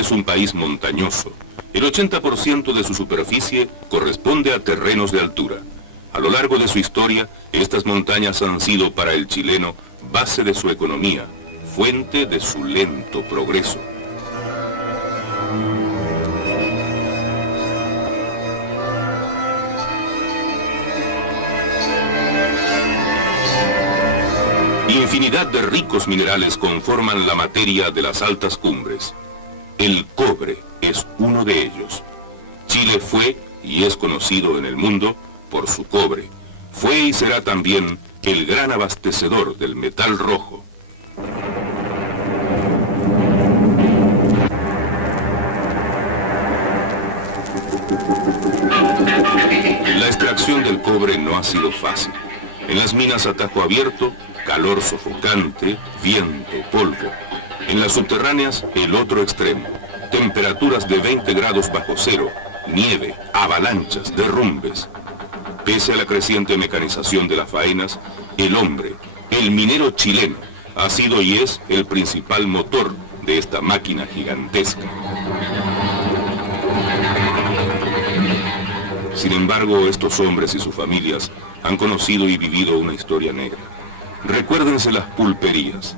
es un país montañoso. El 80% de su superficie corresponde a terrenos de altura. A lo largo de su historia, estas montañas han sido para el chileno base de su economía, fuente de su lento progreso. Infinidad de ricos minerales conforman la materia de las altas cumbres. El cobre es uno de ellos. Chile fue y es conocido en el mundo por su cobre. Fue y será también el gran abastecedor del metal rojo. La extracción del cobre no ha sido fácil. En las minas a tajo abierto, calor sofocante, viento, polvo. En las subterráneas, el otro extremo. Temperaturas de 20 grados bajo cero, nieve, avalanchas, derrumbes. Pese a la creciente mecanización de las faenas, el hombre, el minero chileno, ha sido y es el principal motor de esta máquina gigantesca. Sin embargo, estos hombres y sus familias han conocido y vivido una historia negra. Recuérdense las pulperías.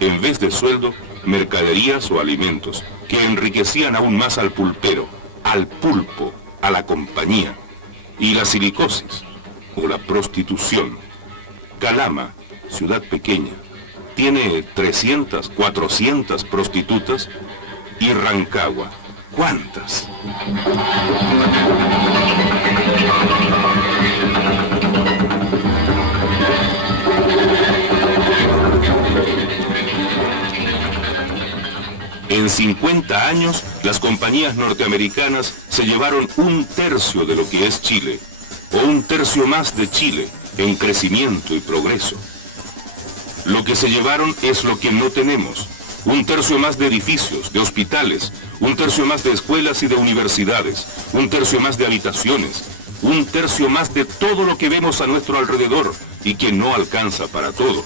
En vez de sueldo, mercaderías o alimentos que enriquecían aún más al pulpero, al pulpo, a la compañía. Y la silicosis, o la prostitución. Calama, ciudad pequeña, tiene 300, 400 prostitutas. Y Rancagua, ¿cuántas? En 50 años, las compañías norteamericanas se llevaron 1/3 de lo que es Chile, o 1/3 más de Chile, en crecimiento y progreso. Lo que se llevaron es lo que no tenemos, 1/3 más de edificios, de hospitales, 1/3 más de escuelas y de universidades, 1/3 más de habitaciones, 1/3 más de todo lo que vemos a nuestro alrededor y que no alcanza para todos.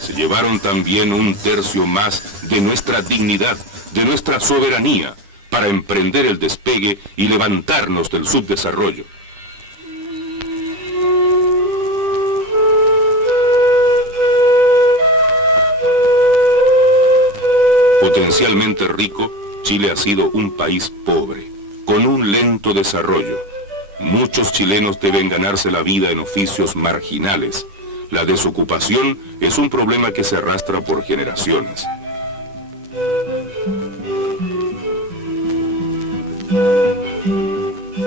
Se llevaron también 1/3 más de nuestra dignidad, de nuestra soberanía, para emprender el despegue y levantarnos del subdesarrollo. Potencialmente rico, Chile ha sido un país pobre, con un lento desarrollo. Muchos chilenos deben ganarse la vida en oficios marginales. La desocupación es un problema que se arrastra por generaciones.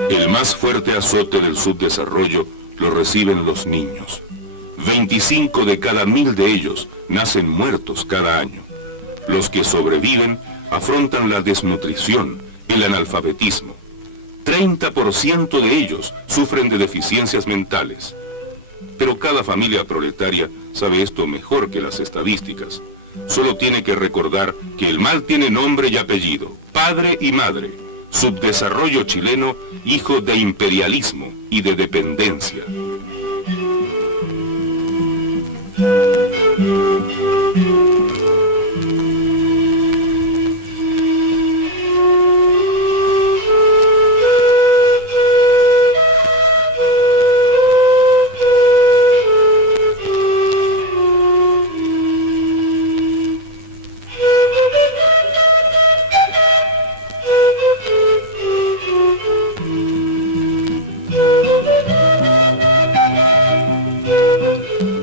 El más fuerte azote del subdesarrollo lo reciben los niños. 25 de cada 1000 de ellos nacen muertos cada año. Los que sobreviven afrontan la desnutrición, el analfabetismo. 30% de ellos sufren de deficiencias mentales. Pero cada familia proletaria sabe esto mejor que las estadísticas. Solo tiene que recordar que el mal tiene nombre y apellido, padre y madre. Subdesarrollo chileno, hijo de imperialismo y de dependencia.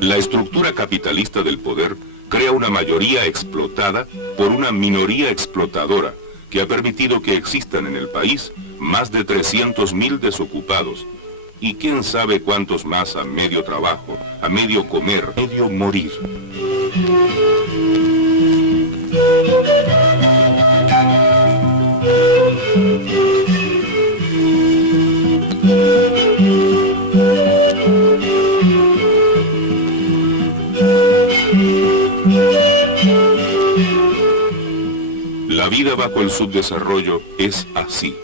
La estructura capitalista del poder crea una mayoría explotada por una minoría explotadora que ha permitido que existan en el país más de 300.000 desocupados y quién sabe cuántos más a medio trabajo, a medio comer, a medio morir. La vida bajo el subdesarrollo es así,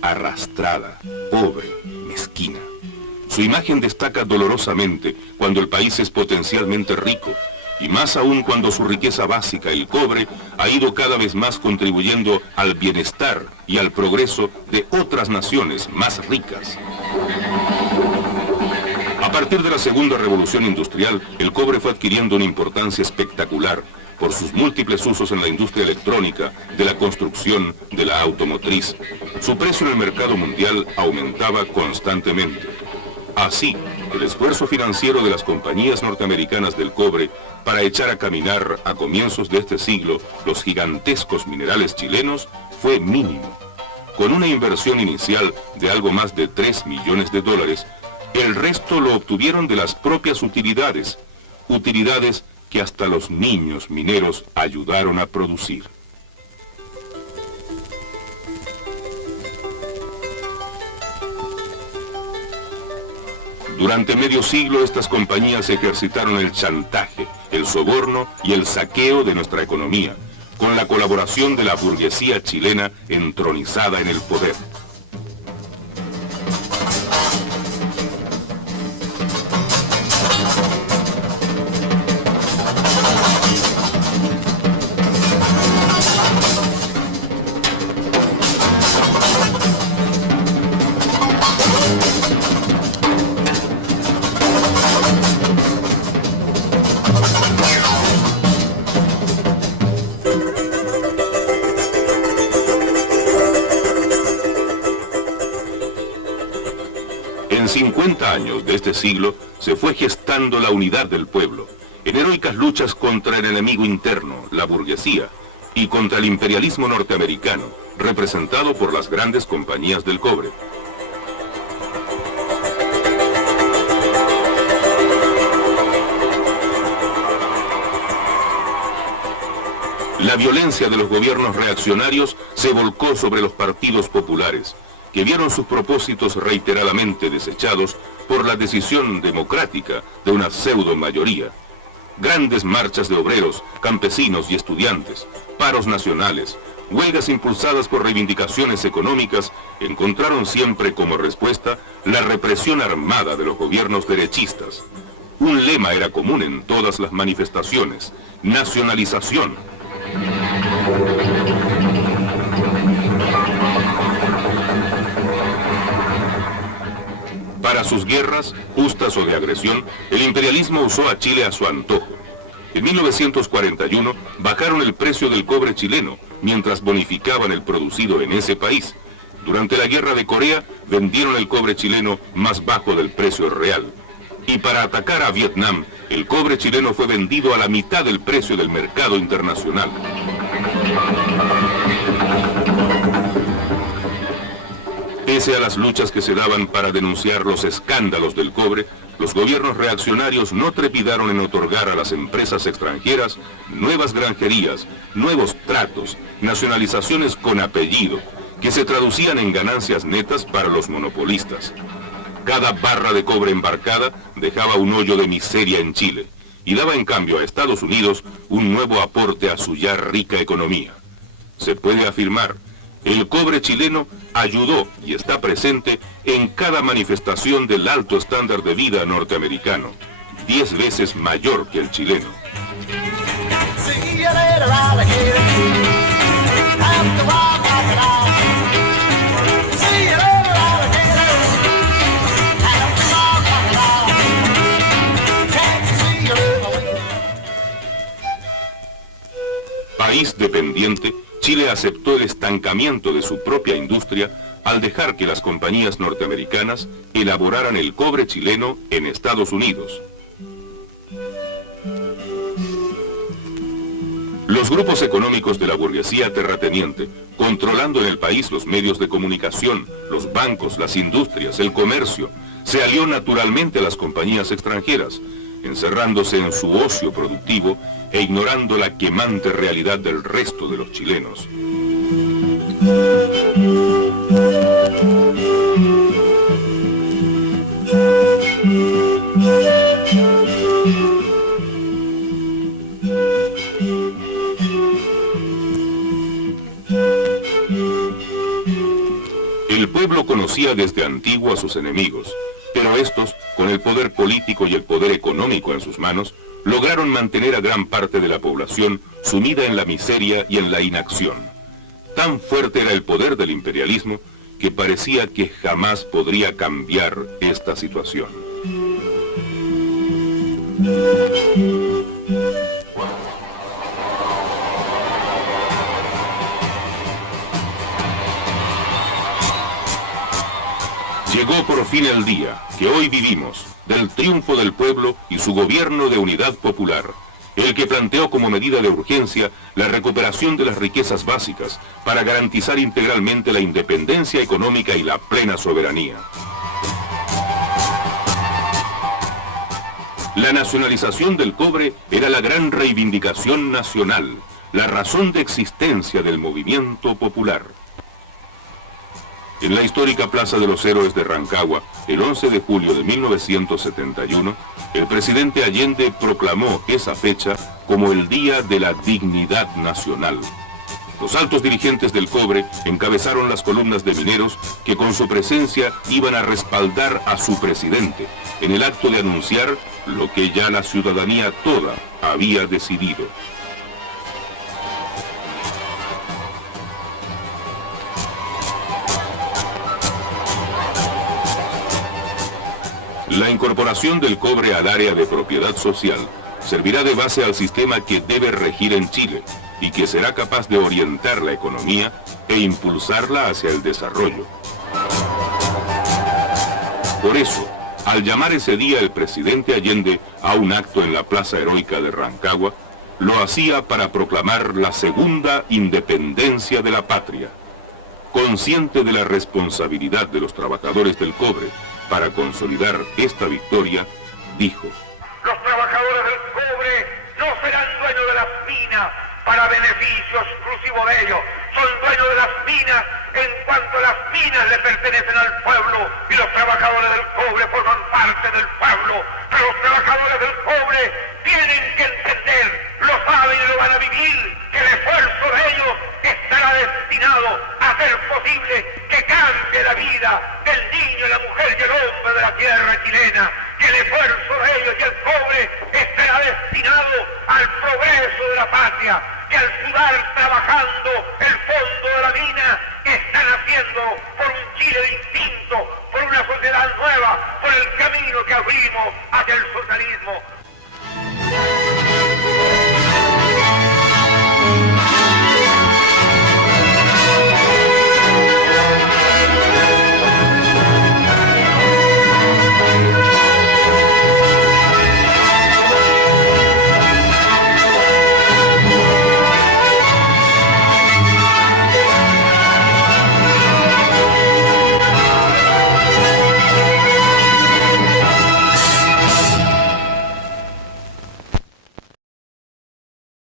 arrastrada, pobre, mezquina. Su imagen destaca dolorosamente cuando el país es potencialmente rico, y más aún cuando su riqueza básica, el cobre, ha ido cada vez más contribuyendo al bienestar y al progreso de otras naciones más ricas. A partir de la segunda revolución industrial, el cobre fue adquiriendo una importancia espectacular por sus múltiples usos en la industria electrónica, de la construcción, de la automotriz. Su precio en el mercado mundial aumentaba constantemente. Así, el esfuerzo financiero de las compañías norteamericanas del cobre para echar a caminar a comienzos de este siglo los gigantescos minerales chilenos fue mínimo. Con una inversión inicial de algo más de $3 millones, el resto lo obtuvieron de las propias utilidades que hasta los niños mineros ayudaron a producir. Durante medio siglo estas compañías ejercitaron el chantaje, el soborno y el saqueo de nuestra economía, con la colaboración de la burguesía chilena entronizada en el poder. En 50 años de este siglo se fue gestando la unidad del pueblo, en heroicas luchas contra el enemigo interno, la burguesía, y contra el imperialismo norteamericano, representado por las grandes compañías del cobre. La violencia de los gobiernos reaccionarios se volcó sobre los partidos populares, que vieron sus propósitos reiteradamente desechados por la decisión democrática de una pseudo mayoría. Grandes marchas de obreros, campesinos y estudiantes, paros nacionales, huelgas impulsadas por reivindicaciones económicas, encontraron siempre como respuesta la represión armada de los gobiernos derechistas. Un lema era común en todas las manifestaciones: nacionalización. Para sus guerras, justas o de agresión, el imperialismo usó a Chile a su antojo. En 1941 bajaron el precio del cobre chileno, mientras bonificaban el producido en ese país. Durante la guerra de Corea, vendieron el cobre chileno más bajo del precio real. Y para atacar a Vietnam, el cobre chileno fue vendido a la mitad del precio del mercado internacional. Pese a las luchas que se daban para denunciar los escándalos del cobre, los gobiernos reaccionarios no trepidaron en otorgar a las empresas extranjeras nuevas granjerías, nuevos tratos, nacionalizaciones con apellido, que se traducían en ganancias netas para los monopolistas. Cada barra de cobre embarcada dejaba un hoyo de miseria en Chile y daba en cambio a Estados Unidos un nuevo aporte a su ya rica economía. Se puede afirmar, el cobre chileno ayudó y está presente en cada manifestación del alto estándar de vida norteamericano, 10 veces mayor que el chileno. País dependiente, Chile aceptó el estancamiento de su propia industria al dejar que las compañías norteamericanas elaboraran el cobre chileno en Estados Unidos. Los grupos económicos de la burguesía terrateniente, controlando en el país los medios de comunicación, los bancos, las industrias, el comercio, se alió naturalmente a las compañías extranjeras, encerrándose en su ocio productivo e ignorando la quemante realidad del resto de los chilenos. El pueblo conocía desde antiguo a sus enemigos, pero estos, con el poder político y el poder económico en sus manos, lograron mantener a gran parte de la población sumida en la miseria y en la inacción. Tan fuerte era el poder del imperialismo que parecía que jamás podría cambiar esta situación. Llegó por fin el día que hoy vivimos, del triunfo del pueblo y su gobierno de unidad popular, el que planteó como medida de urgencia la recuperación de las riquezas básicas para garantizar integralmente la independencia económica y la plena soberanía. La nacionalización del cobre era la gran reivindicación nacional, la razón de existencia del movimiento popular. En la histórica Plaza de los Héroes de Rancagua, el 11 de julio de 1971, el presidente Allende proclamó esa fecha como el Día de la Dignidad Nacional. Los altos dirigentes del cobre encabezaron las columnas de mineros que con su presencia iban a respaldar a su presidente en el acto de anunciar lo que ya la ciudadanía toda había decidido. La incorporación del cobre al área de propiedad social servirá de base al sistema que debe regir en Chile y que será capaz de orientar la economía e impulsarla hacia el desarrollo. Por eso, al llamar ese día el presidente Allende a un acto en la Plaza Heroica de Rancagua, lo hacía para proclamar la segunda independencia de la patria. Consciente de la responsabilidad de los trabajadores del cobre para consolidar esta victoria, dijo: los trabajadores del cobre no serán dueños de las minas para beneficio exclusivo de ellos. Son dueños de las minas en cuanto las minas le pertenecen al pueblo y los trabajadores del cobre forman parte del pueblo. Pero los trabajadores del cobre tienen que entender, lo saben y lo van a vivir, que el esfuerzo de ellos estará destinado a hacer posible que cambie la vida del niño, la mujer y el hombre de la tierra chilena, que el esfuerzo de ellos y el cobre estará destinado al progreso de la patria, que al sudar trabajando el fondo de la mina están haciendo por un Chile distinto.